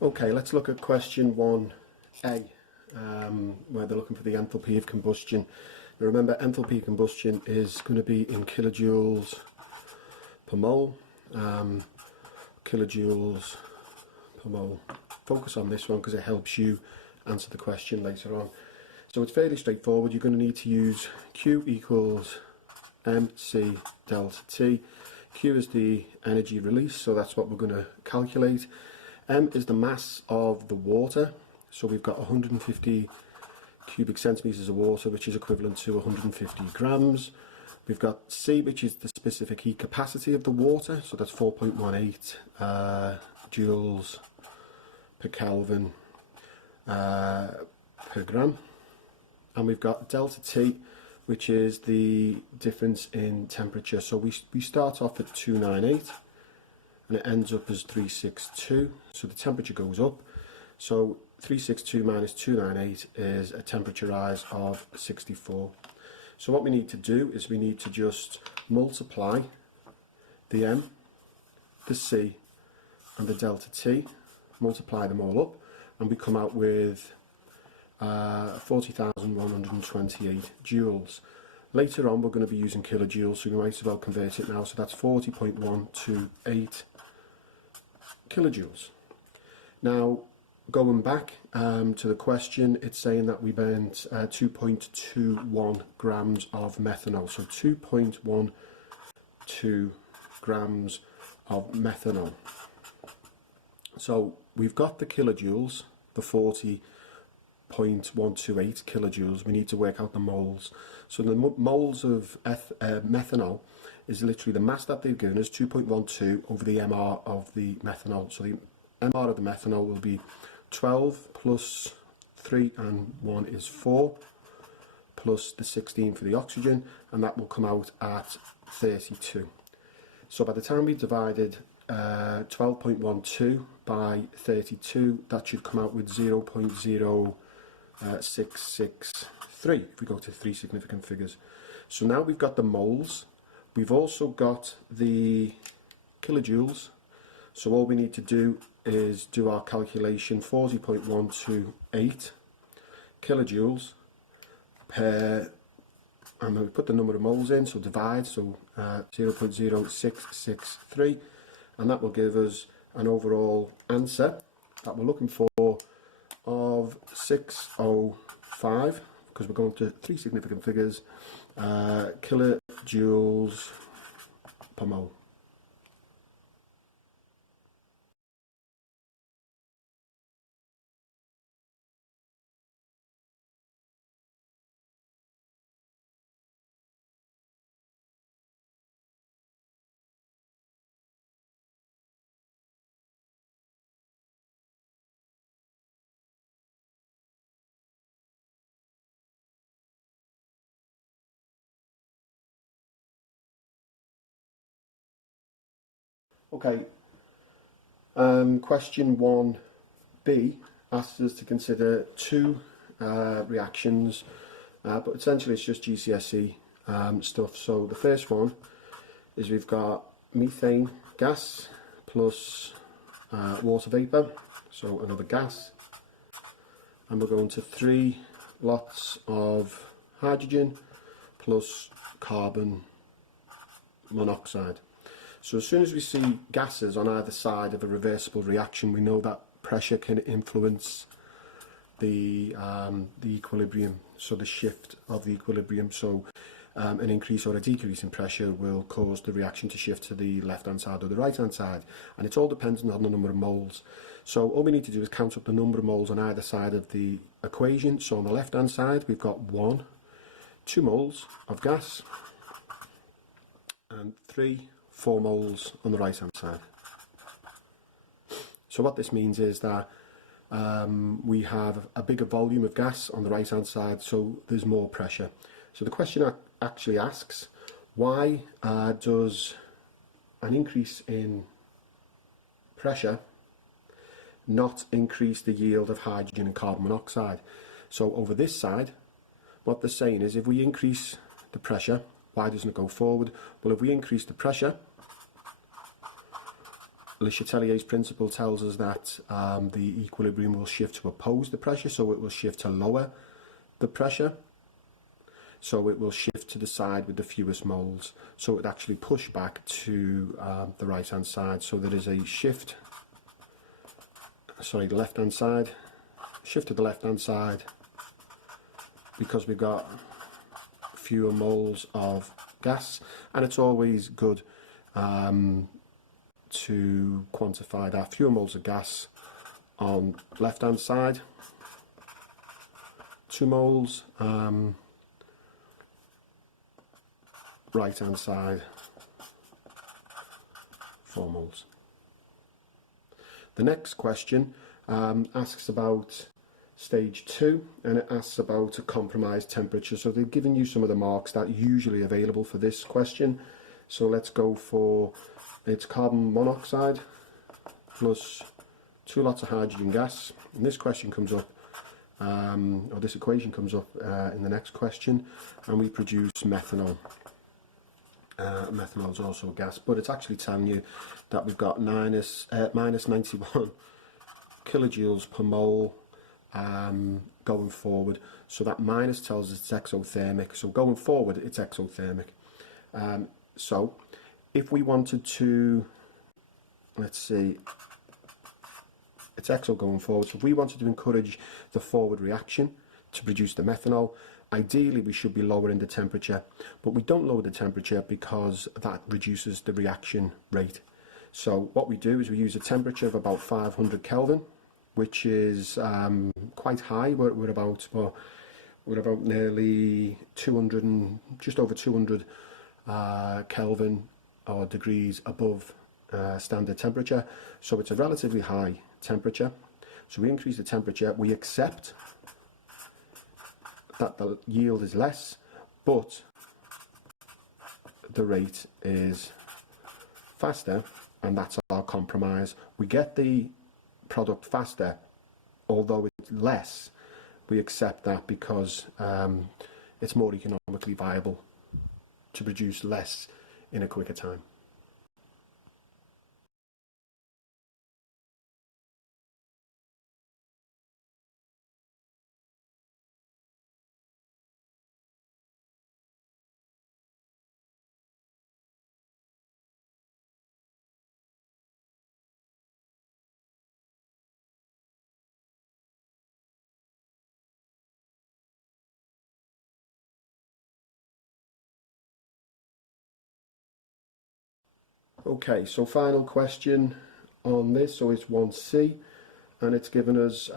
Okay, let's look at question 1a, where they're looking for the enthalpy of combustion. Now remember, enthalpy of combustion is going to be in kilojoules per mole. Kilojoules per mole. Focus on this one because it helps you answer the question later on. So it's fairly straightforward. You're going to need to use Q equals mc delta T. Q is the energy release, so that's what we're going to calculate. M is the mass of the water, so we've got 150 cubic centimetres of water, which is equivalent to 150 grams. We've got C, which is the specific heat capacity of the water, so that's 4.18 joules per Kelvin per gram. And we've got delta T, which is the difference in temperature. So we start off at 298 and it ends up as 362. So the temperature goes up. So 362 minus 298 is a temperature rise of 64. So what we need to do is we need to just multiply the M, the C and the delta T, multiply them all up, and we come out with 40,128 joules. Later on we're going to be using kilojoules, so we might as well convert it now. So that's 40.128 kilojoules. Now going back to the question, it's saying that we burnt 2.21 grams of methanol. So 2.12 grams of methanol. So we've got the kilojoules, the 40.128 kilojoules. We need to work out the moles. So the moles of methanol is literally the mass that they've given us, 2.12 over the MR of the methanol. So the MR of the methanol will be 12 plus 3 and 1 is 4, plus the 16 for the oxygen, and that will come out at 32. So by the time we've divided 12.12 by 32, that should come out with 0.0663 if we go to 3 significant figures. So now we've got the moles, we've also got the kilojoules. So all we need to do is do our calculation, 40.128 kilojoules per, and we put the number of moles in, so divide, so 0.0663, and that will give us an overall answer that we're looking for of 605, because we're going to 3 significant figures, kilojoules per mole. Okay, question 1b asks us to consider 2 reactions, but essentially it's just GCSE stuff. So the first one is we've got methane gas plus water vapour, so another gas, and we're going to 3 lots of hydrogen plus carbon monoxide. So as soon as we see gases on either side of a reversible reaction, we know that pressure can influence the equilibrium, so the shift of the equilibrium. So an increase or a decrease in pressure will cause the reaction to shift to the left hand side or the right hand side, and it's all dependent on the number of moles. So all we need to do is count up the number of moles on either side of the equation. So on the left hand side we've got 2 moles of gas, and 4 moles on the right hand side. So what this means is that we have a bigger volume of gas on the right hand side, so there's more pressure. So the question actually asks, why does an increase in pressure not increase the yield of hydrogen and carbon monoxide? So over this side, what they're saying is, if we increase the pressure, why doesn't it go forward? Well, if we increase the pressure, Le Chatelier's principle tells us that the equilibrium will shift to oppose the pressure, so it will shift to lower the pressure. So it will shift to the side with the fewest moles. So it would actually push back to the right hand side. So there is a shift, sorry, the left hand side, shift to the left hand side because we've got fewer moles of gas, and it's always good to quantify that. Fewer moles of gas on left hand side, 2 moles, right hand side, 4 moles. The next question asks about stage 2, and it asks about a compromised temperature. So they've given you some of the marks that are usually available for this question. So let's go for, it's carbon monoxide plus 2 lots of hydrogen gas. And this question comes up, or this equation comes up in the next question, and we produce methanol. Methanol is also a gas, but it's actually telling you that we've got minus 91 kilojoules per mole going forward. So that minus tells us it's exothermic. So going forward, it's exothermic. So if we wanted to, let's see, it's exo going forward. So if we wanted to encourage the forward reaction to produce the methanol, ideally we should be lowering the temperature, but we don't lower the temperature because that reduces the reaction rate. So what we do is we use a temperature of about 500 Kelvin, which is quite high. We're about nearly 200 and just over 200 Kelvin or degrees above standard temperature. So it's a relatively high temperature. So we increase the temperature. We accept that the yield is less, but the rate is faster, and that's our compromise. We get the product faster, although it's less. We accept that because it's more economically viable to produce less in a quicker time. Okay, so final question on this. So it's 1C, and it's given us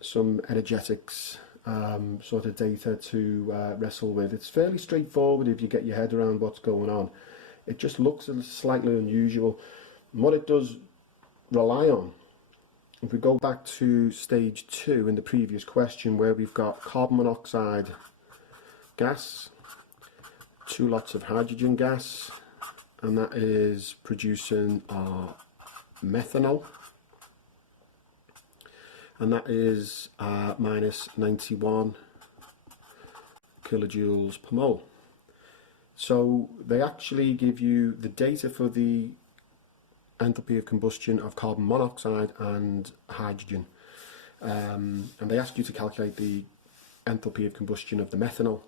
some energetics sort of data to wrestle with. It's fairly straightforward if you get your head around what's going on. It just looks slightly unusual. And what it does rely on, if we go back to stage 2 in the previous question, where we've got carbon monoxide gas, 2 lots of hydrogen gas, and that is producing our methanol, and that is minus 91 kilojoules per mole. So they actually give you the data for the enthalpy of combustion of carbon monoxide and hydrogen, and they ask you to calculate the enthalpy of combustion of the methanol.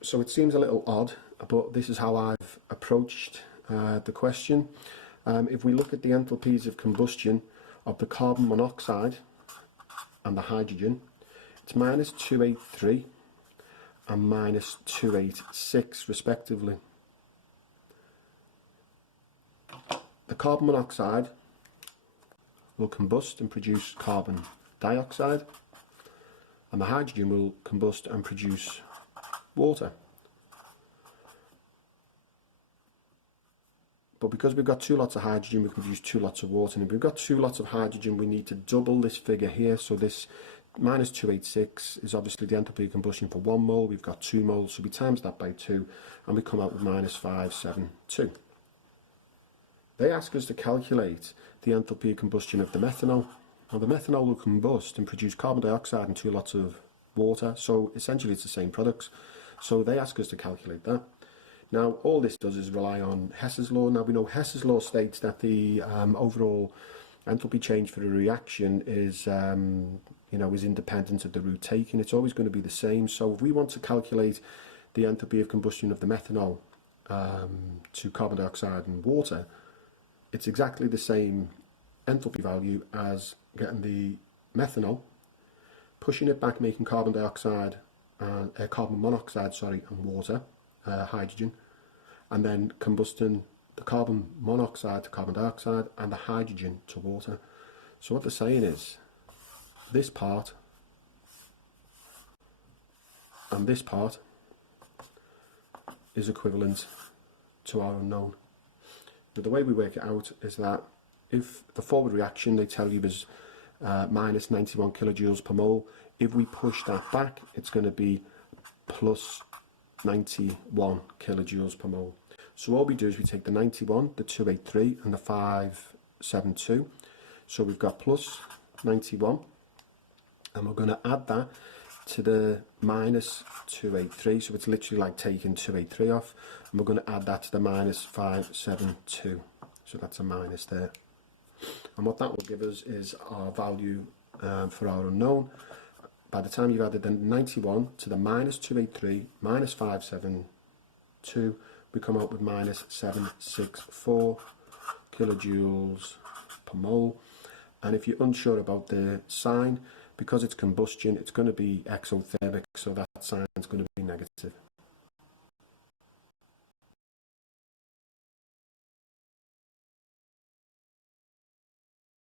So it seems a little odd, but this is how I've approached the question. If we look at the enthalpies of combustion of the carbon monoxide and the hydrogen, it's minus 283 and minus 286 respectively. The carbon monoxide will combust and produce carbon dioxide, and the hydrogen will combust and produce water. But because we've got 2 lots of hydrogen, we can produce 2 lots of water. And if we've got 2 lots of hydrogen, we need to double this figure here. So this minus 286 is obviously the enthalpy of combustion for 1 mole. We've got 2 moles, so we times that by 2, and we come out with minus 572. They ask us to calculate the enthalpy of combustion of the methanol. Now the methanol will combust and produce carbon dioxide and 2 lots of water, so essentially it's the same products. So they ask us to calculate that. Now, all this does is rely on Hess's law. Now, we know Hess's law states that the overall enthalpy change for a reaction is, is independent of the route taken. It's always going to be the same. So if we want to calculate the enthalpy of combustion of the methanol to carbon dioxide and water, it's exactly the same enthalpy value as getting the methanol, pushing it back, making carbon dioxide and carbon monoxide, and water, hydrogen, and then combusting the carbon monoxide to carbon dioxide and the hydrogen to water. So what they're saying is this part and this part is equivalent to our unknown. Now, the way we work it out is that if the forward reaction they tell you is minus 91 kilojoules per mole, if we push that back, it's going to be plus 91 kilojoules per mole. So all we do is we take the 91, the 283 and the 572. So we've got plus 91, and we're going to add that to the minus 283. So it's literally like taking 283 off, and we're going to add that to the minus 572. So that's a minus there. And what that will give us is our value for our unknown. By the time you've added the 91 to the minus 283 minus 572, we come out with minus 764 kilojoules per mole. And if you're unsure about the sign, because it's combustion, it's going to be exothermic, so that sign is going to be negative.